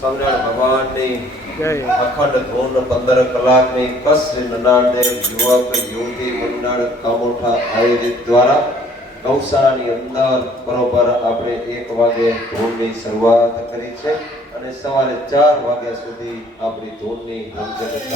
સ્વામિનારાયણ ભગવાનની અખંડ ધૂન પંદર કલાકની યુવક યુવતી મંડળ કામોઠા આયોજિત દ્વારા ગૌશાળાની અંદર બરોબર આપણે એક વાગે ધૂનની શરૂઆત કરી છે અને સવારે ચાર વાગ્યા સુધી આપણી ધૂનની રમઝટ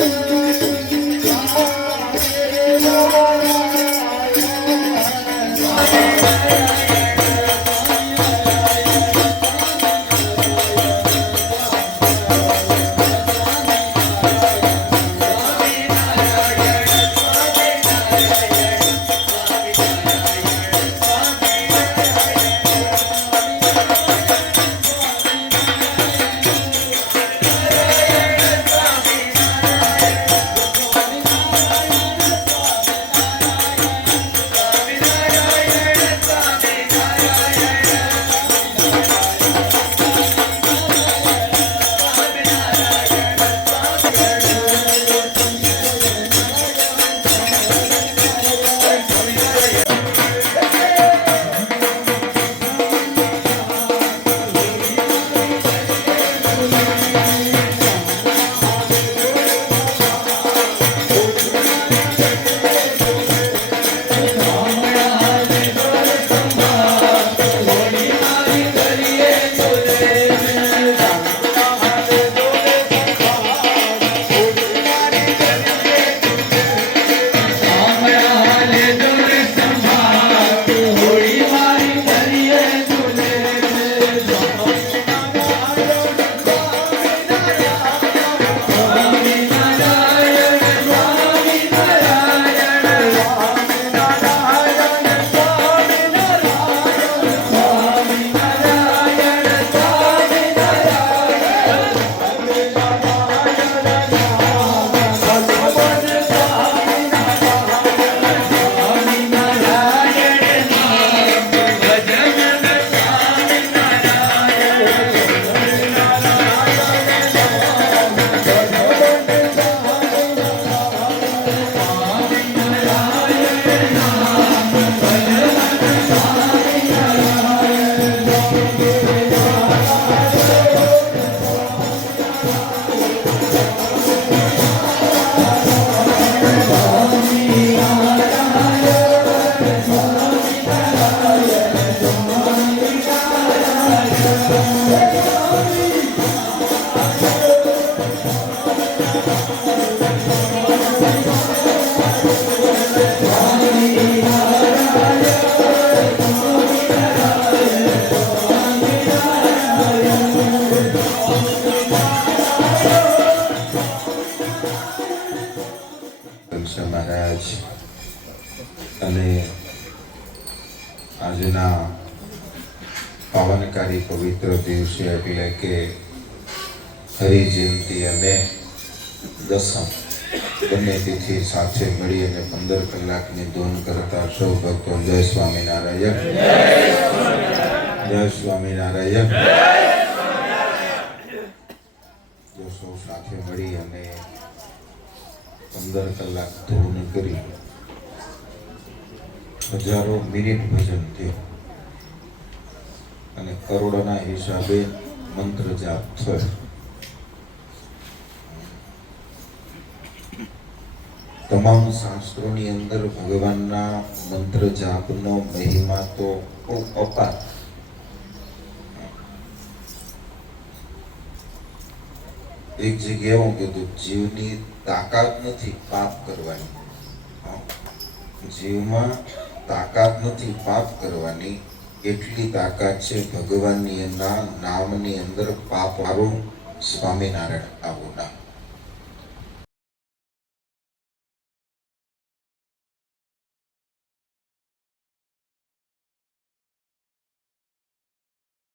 Thank you. પાવનકારી પવિત્ર દિવસે એટલે કે હરિજયંતી અને દસમ. બંને તિથિ સાથે મળી અને પંદર કલાકની ધૂન કરતા સૌ ભક્તો જય સ્વામિનારાયણ. જય સ્વામિનારાયણ. જો સૌ સાથે મળી અને પંદર કલાક ધૂન કરી. હજારો મિનિટ ભજન થયું. અને કરોડોના હિસાબે મંત્ર જાપ થયો. તમામ શાસ્ત્રોની અંદર ભગવાનના મંત્ર જાપનો મહિમા તો બહુ અપાર. એક જગ્યાએ હું કીધું, જીવની તાકાત નથી પાપ કરવાની. જીવમાં તાકાત નથી પાપ કરવાની. એટલી તાકાત છે ભગવાનની અંદર નામની અંદર પાપ આવું સ્વામિનારાયણ આવું નામ